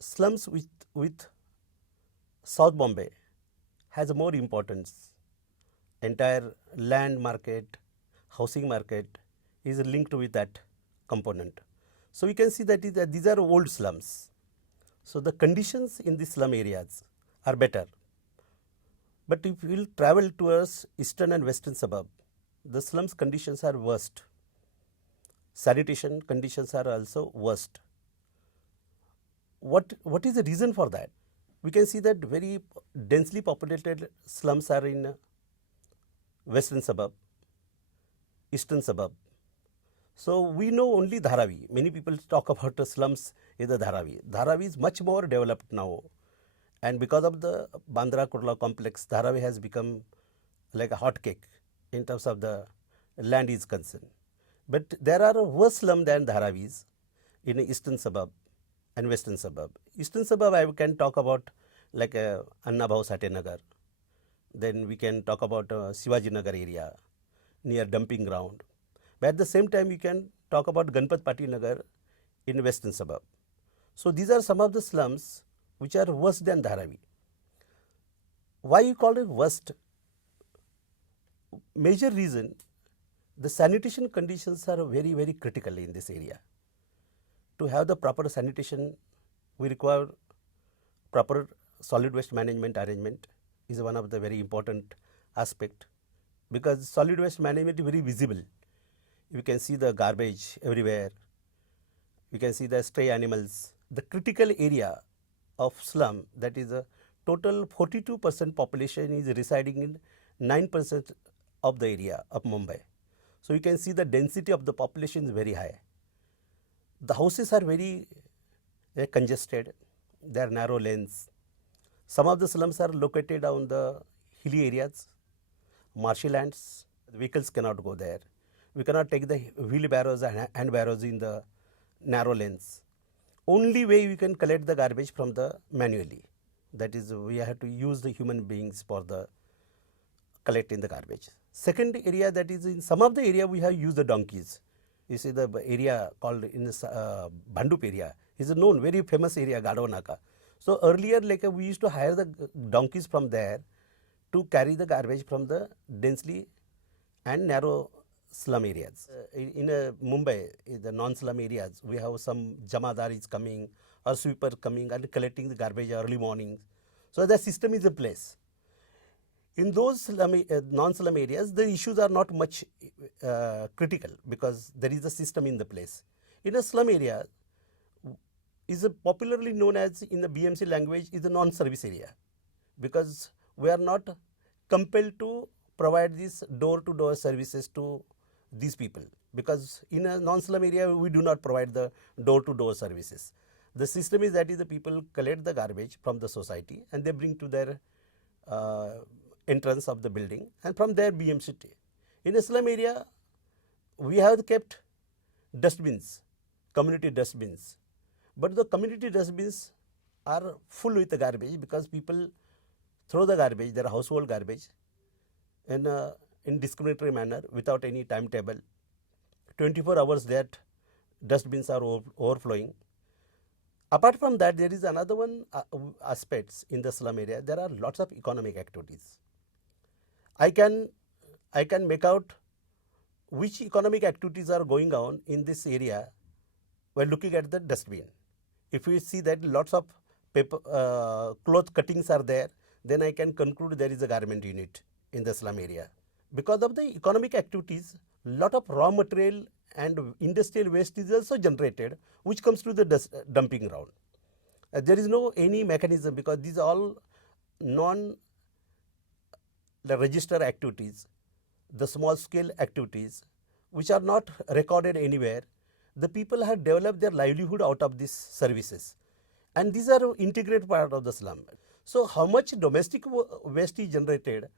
slums with South Bombay has more importance. Entire land market, housing market is linked with that component. So we can see that these are old slums. So the conditions in the slum areas are better. But if we will travel towards eastern and western suburb, the slums conditions are worst. Sanitation conditions are also worst. What is the reason for that? We can see that very densely populated slums are in western suburb, eastern suburb. So we know only Dharavi. Many people talk about the slums in the Dharavi. Dharavi is much more developed now, and because of the Bandra Kurla complex, Dharavi has become like a hot cake in terms of the land is concerned. But there are worse slums than Dharavis in eastern suburb and western suburb. Eastern suburb I can talk about like Anna Bhau Sate Nagar. Then we can talk about Shivaji Nagar area near dumping ground. But at the same time, we can talk about Ganpat Pati Nagar in western suburb. So these are some of the slums which are worse than Dharavi. Why you call it worst? Major reason, the sanitation conditions are very critical in this area. To have the proper sanitation, we require proper solid waste management arrangement is one of the very important aspect, because solid waste management is very visible. You can see the garbage everywhere. You can see the stray animals. The critical area of slum, that is a total 42% population is residing in 9% of the area of Mumbai. So you can see the density of the population is very high. The houses are very congested. They are narrow lanes. Some of the slums are located on the hilly areas, marshy lands. The vehicles cannot go there. We cannot take the wheelbarrows and hand barrows in the narrow lanes. Only way we can collect the garbage from the manually. That is, we have to use the human beings for the collecting the garbage. Second area, that is in some of the area we have used the donkeys. You see the area called in this Bhandup area is a known very famous area, Gadonaka. So earlier, like we used to hire the donkeys from there to carry the garbage from the densely and narrow slum areas. In Mumbai, in the non-slum areas, we have some jamadaris coming or sweeper coming and collecting the garbage early morning. So the system is in place. In those non-slum areas, the issues are not much critical because there is a system in the place. In a slum area, is popularly known as in the BMC language is a non-service area, because we are not compelled to provide these door-to-door services to these people, because in a non-slum area we do not provide the door-to-door services. The system is that is the people collect the garbage from the society and they bring to their entrance of the building, and from there BMC. In a slum area, we have kept dustbins, community dustbins, but the community dustbins are full with the garbage because people throw the garbage, their household garbage, in a indiscriminatory manner without any timetable. 24 hours that dustbins are overflowing. Apart from that, there is another one aspects in the slum area. There are lots of economic activities. I can make out which economic activities are going on in this area while looking at the dustbin. If we see that lots of paper, cloth cuttings are there, then I can conclude there is a garment unit in the slum area. Because of the economic activities, lot of raw material and industrial waste is also generated, which comes to the dumping ground. There is no any mechanism, because these are all non-register activities, the small scale activities, which are not recorded anywhere. The people have developed their livelihood out of these services, and these are integrated part of the slum. So how much domestic waste is generated,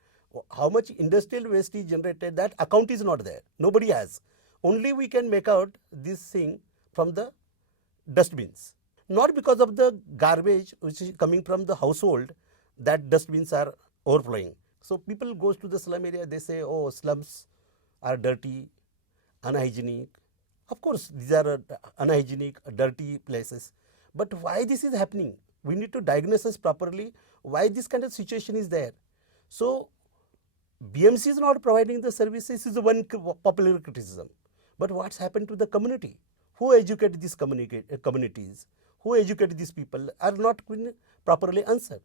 how much industrial waste is generated, that account is not there. Nobody has. Only we can make out this thing from the dustbins. Not because of the garbage which is coming from the household that dustbins are overflowing. So people goes to the slum area, they say, oh, slums are dirty, unhygienic. Of course, these are unhygienic, dirty places. But why this is happening? We need to diagnose this properly, why this kind of situation is there. So BMC is not providing the services is one popular criticism. But what's happened to the community? Who educate these communities? Who educate these people are not properly answered.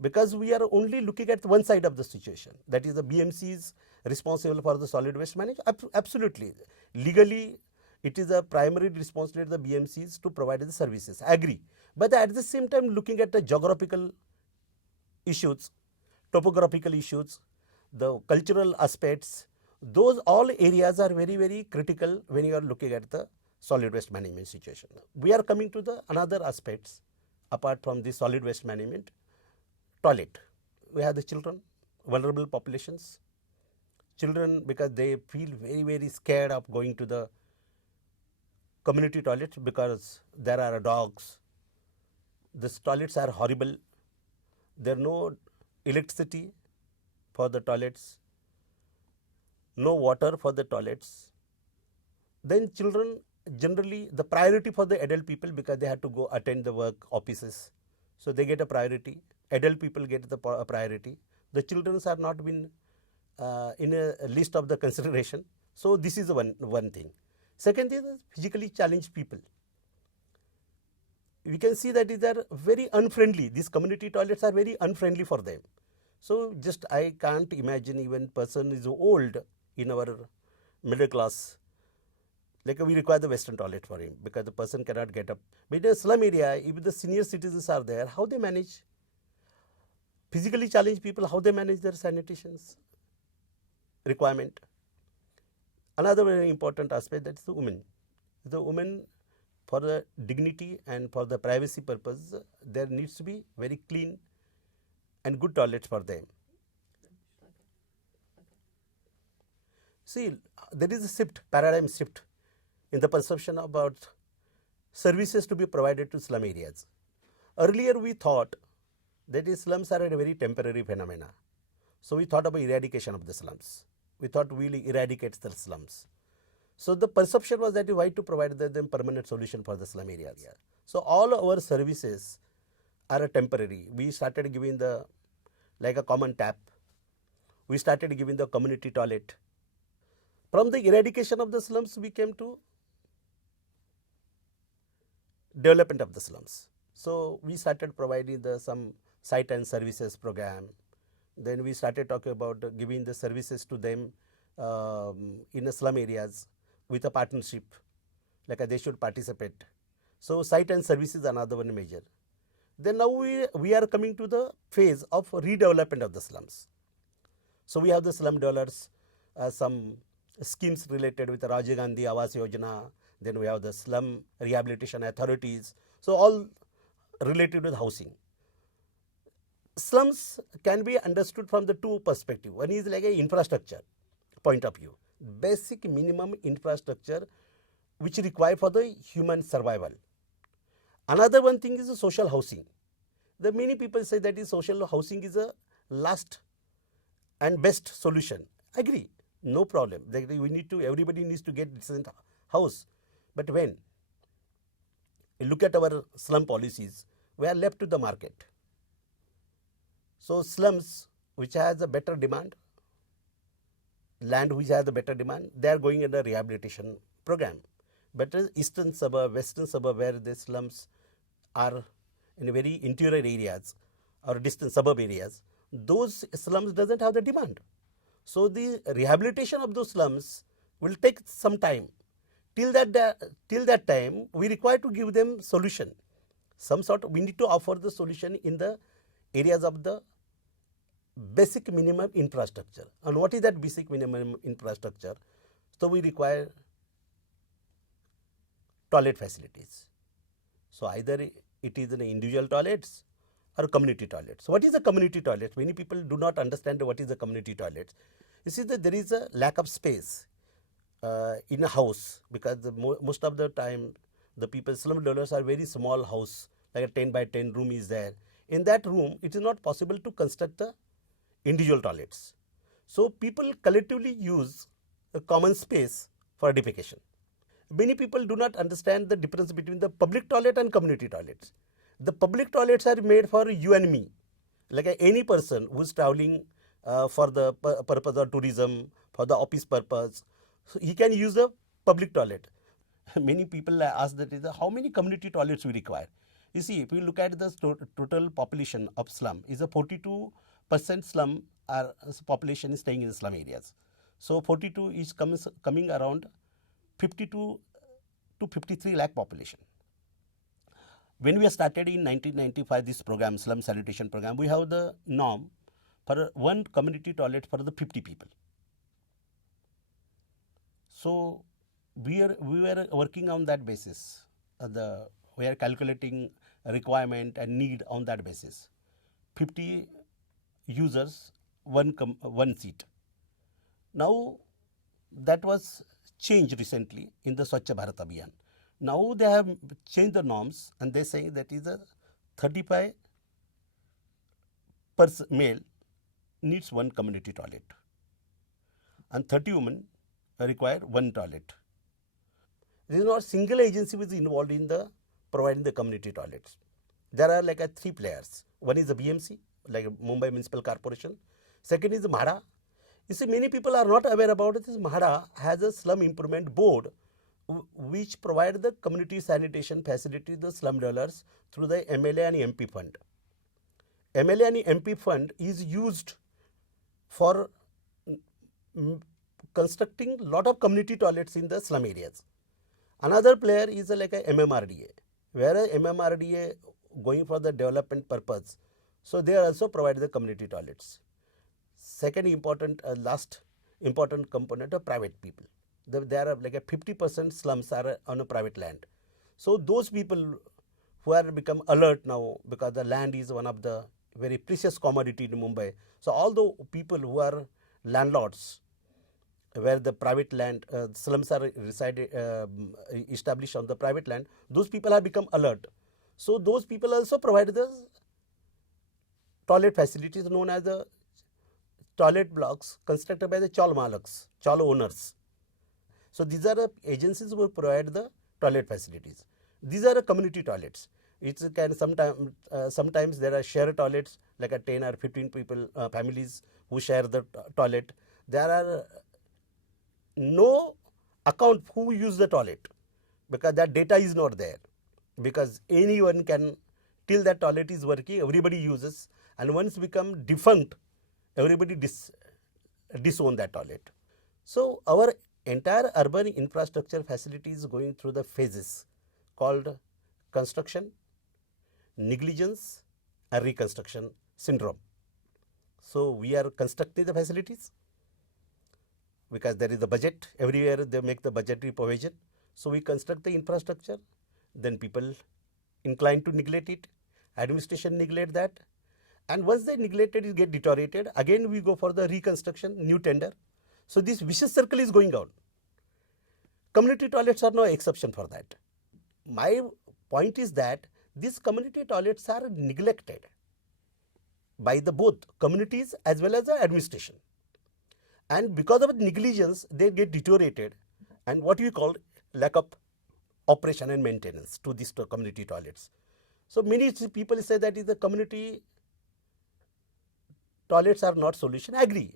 Because we are only looking at one side of the situation. That is the BMC is responsible for the solid waste management. Absolutely. Legally, it is a primary responsibility of the BMCs to provide the services. I agree. But at the same time, looking at the geographical issues, topographical issues, the cultural aspects, those all areas are very, very critical when you are looking at the solid waste management situation. We are coming to the another aspects apart from the solid waste management. Toilet. We have the children, vulnerable populations. Children, because they feel very, very scared of going to the community toilets because there are dogs. These toilets are horrible. There are no electricity for the toilets, no water for the toilets. Then children, generally the priority for the adult people because they have to go attend the work offices. So they get a priority. Adult people get the priority. The children are not been in a list of the consideration. So this is one thing. Second is physically challenged people. We can see that they are very unfriendly. These community toilets are very unfriendly for them. So just I can't imagine even person is old in our middle class. Like we require the western toilet for him because the person cannot get up. But in a slum area, if the senior citizens are there, how they manage? Physically challenged people, how they manage their sanitations requirement. Another very important aspect, that is the women. The women, for the dignity and for the privacy purpose, there needs to be very clean and good toilets for them. See, there is a shift, paradigm shift in the perception about services to be provided to slum areas. Earlier we thought that the slums are a very temporary phenomena. So we thought about eradication of the slums. We thought we'll eradicate the slums. So the perception was that why to provide them permanent solution for the slum areas. So all our services are a temporary. We started giving the like a common tap. We started giving the community toilet. From the eradication of the slums, we came to development of the slums. So we started providing the some site and services program. Then we started talking about giving the services to them in the slum areas with a partnership, like they should participate. So site and services another one measure. Then now we are coming to the phase of redevelopment of the slums. So we have the slum dwellers, some schemes related with the Rajiv Gandhi Awas Yojana. Then we have the slum rehabilitation authorities. So all related with housing. Slums can be understood from the two perspectives. One is like an infrastructure point of view, basic minimum infrastructure which required for the human survival. Another one thing is the social housing. The many people say that is social housing is a last and best solution. Agree, no problem. We need to, everybody needs to get decent house. But when you look at our slum policies, we are left to the market. So slums which has a better demand, land which has a better demand, they are going in a rehabilitation program. But eastern suburb, western suburb where the slums are in very interior areas or distant suburb areas, those slums doesn't have the demand. So the rehabilitation of those slums will take some time. Till that time, we require to give them solution. Some sort of, we need to offer the solution in the areas of the basic minimum infrastructure. And what is that basic minimum infrastructure? So we require toilet facilities. So either it is in individual toilets or community toilets. So what is a community toilet? Many people do not understand what is a community toilet. You see that there is a lack of space in a house because most of the time the people, slum dwellers are very small house, like a 10 by 10 room is there. In that room, it is not possible to construct the individual toilets. So people collectively use a common space for defecation. Many people do not understand the difference between the public toilet and community toilets. The public toilets are made for you and me, like any person who is traveling for the purpose of tourism, for the office purpose, so he can use the public toilet. Many people ask that how many community toilets we require. You see, if you look at the total population of slum, is a 42% slum population is staying in slum areas. So 42 is coming around 52 to 53 lakh population. When we started in 1995 this program, slum sanitation program, we have the norm for one community toilet for the 50 people. So we were working on that basis. We are calculating requirement and need on that basis. 50 users, one seat. Now that was changed recently in the Swachh Bharat Abhiyan. Now they have changed the norms and they say that is a 35 per male needs one community toilet and 30 women require one toilet. There is not a single agency which is involved in the providing the community toilets. There are like three players. One is the BMC, like Mumbai Municipal Corporation. Second is the MHADA. You see, many people are not aware about it. This MHADA has a slum improvement board which provide the community sanitation facility to the slum dwellers through the MLA and MP fund. MLA and MP fund is used for constructing lot of community toilets in the slum areas. Another player is like a MMRDA, where a MMRDA going for the development purpose. So they also provide the community toilets. Second important, last important component of private people. There are like a 50% slums are on a private land. So those people who are become alert now because the land is one of the very precious commodity in Mumbai. So all the people who are landlords, where the private land slums are established on the private land, those people have become alert. So those people also provide the toilet facilities known as the toilet blocks constructed by the chawl malaks, chawl owners. So these are the agencies who provide the toilet facilities. These are the community toilets. It can sometimes there are shared toilets like a 10 or 15 people families who share the toilet. There are no account who use the toilet because that data is not there, because anyone can, till that toilet is working, everybody uses, and once become defunct, everybody disown that toilet. So our entire urban infrastructure facility is going through the phases called construction, negligence and reconstruction syndrome. So we are constructing the facilities because there is a budget, everywhere they make the budgetary provision. So we construct the infrastructure, then people inclined to neglect it, administration neglect that, and once they neglected it get deteriorated, again we go for the reconstruction, new tender. So this vicious circle is going on. Community toilets are no exception for that. My point is that these community toilets are neglected by the both communities as well as the administration. And because of negligence, they get deteriorated, and what we call lack of operation and maintenance to these community toilets. So many people say that is the community toilets are not solution. I agree.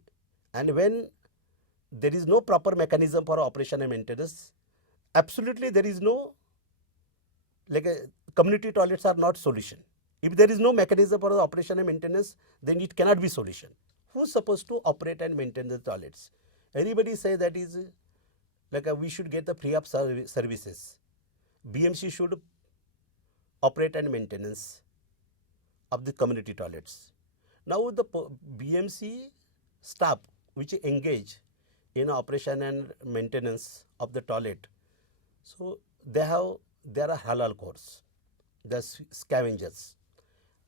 And when there is no proper mechanism for operation and maintenance, absolutely there is no, like community toilets are not solution. If there is no mechanism for the operation and maintenance, then it cannot be solution. Who's supposed to operate and maintain the toilets? Anybody say that is like we should get the free of services. BMC should operate and maintenance of the community toilets. Now the BMC staff which engage in operation and maintenance of the toilet, so there are halal courts, the scavengers.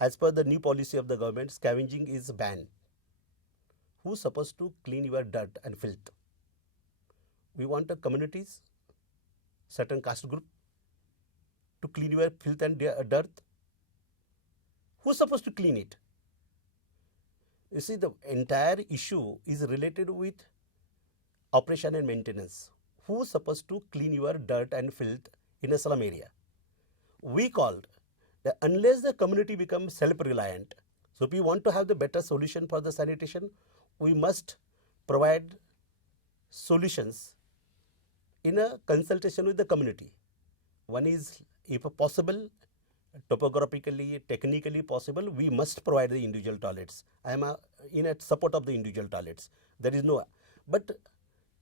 As per the new policy of the government, scavenging is banned. Who's supposed to clean your dirt and filth? We want the communities, certain caste group, to clean your filth and dirt. Who's supposed to clean it? You see, the entire issue is related with operation and maintenance. who's supposed to clean your dirt and filth in a slum area. We called that unless the community becomes self-reliant, so if we want to have the better solution for the sanitation, we must provide solutions in a consultation with the community. One is, if possible, topographically, technically possible, we must provide the individual toilets. I am in a support of the individual toilets. There is no, but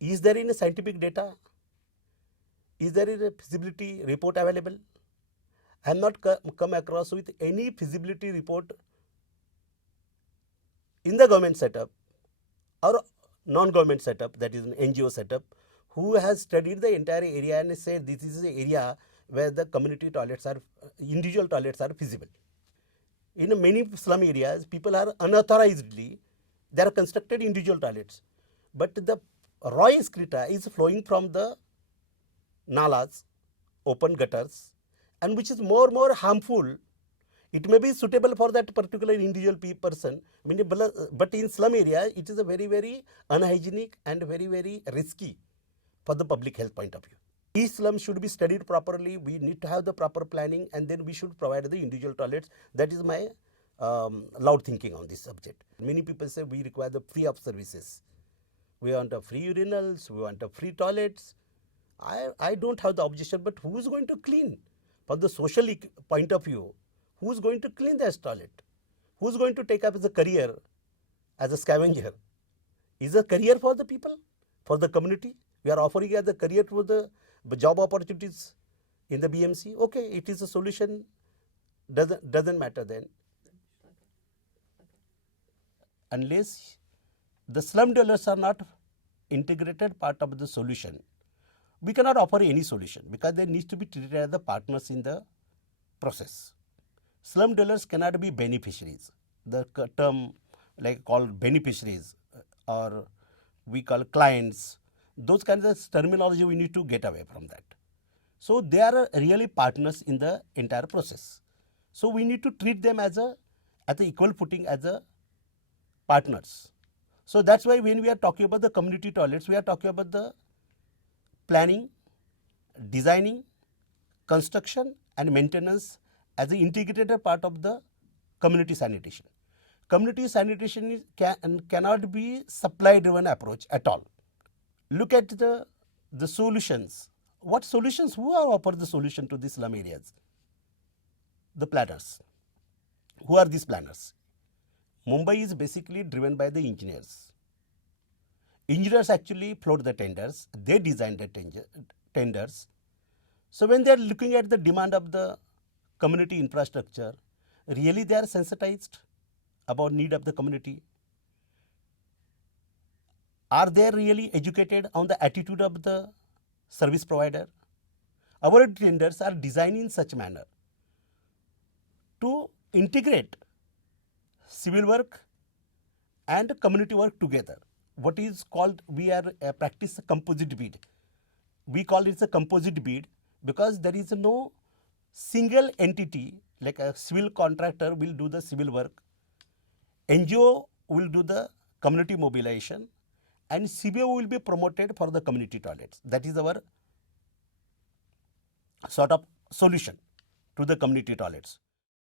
is there any scientific data? Is there a feasibility report available? I have not come across with any feasibility report in the government setup or non-government setup, that is an NGO setup, who has studied the entire area and said this is the area where the community toilets are, individual toilets are feasible. In many slum areas, people are unauthorizedly, they are constructed individual toilets, but the raw excreta is flowing from the nalas, open gutters, and which is more harmful. It may be suitable for that particular individual person, but in slum area, it is a very unhygienic and very risky for the public health point of view. Each slum should be studied properly. We need to have the proper planning, and then we should provide the individual toilets. That is my loud thinking on this subject. Many people say we require the free of services. We want a free urinals, we want a free toilets. I don't have the objection, but who is going to clean? From the social point of view, who is going to clean this toilet? Who is going to take up as a career as a scavenger? Is a career for the people, for the community? We are offering as a career to the job opportunities in the BMC. Okay, it is a solution. Doesn't matter then. Unless the slum dwellers are not integrated part of the solution, we cannot offer any solution because they need to be treated as the partners in the process. Slum dwellers cannot be beneficiaries. The term like called beneficiaries or we call clients, those kinds of terminology we need to get away from that. So they are really partners in the entire process. So we need to treat them as a at the equal footing as a partners. So that's why when we are talking about the community toilets, we are talking about the planning, designing, construction and maintenance as an integrated part of the community sanitation. Community sanitation cannot be supply driven approach at all. Look at the solutions. What solutions? Who are offered the solution to these slum areas? The planners. Who are these planners? Mumbai is basically driven by the engineers. Engineers actually float the tenders. They design the tenders. So when they are looking at the demand of the community infrastructure, really they are sensitized about need of the community. Are they really educated on the attitude of the service provider? Our tenders are designed in such manner to integrate civil work and community work together. What is called, we are practice a composite bid. We call it a composite bid because there is no single entity like a civil contractor will do the civil work, NGO will do the community mobilization, and CBO will be promoted for the community toilets. That is our sort of solution to the community toilets.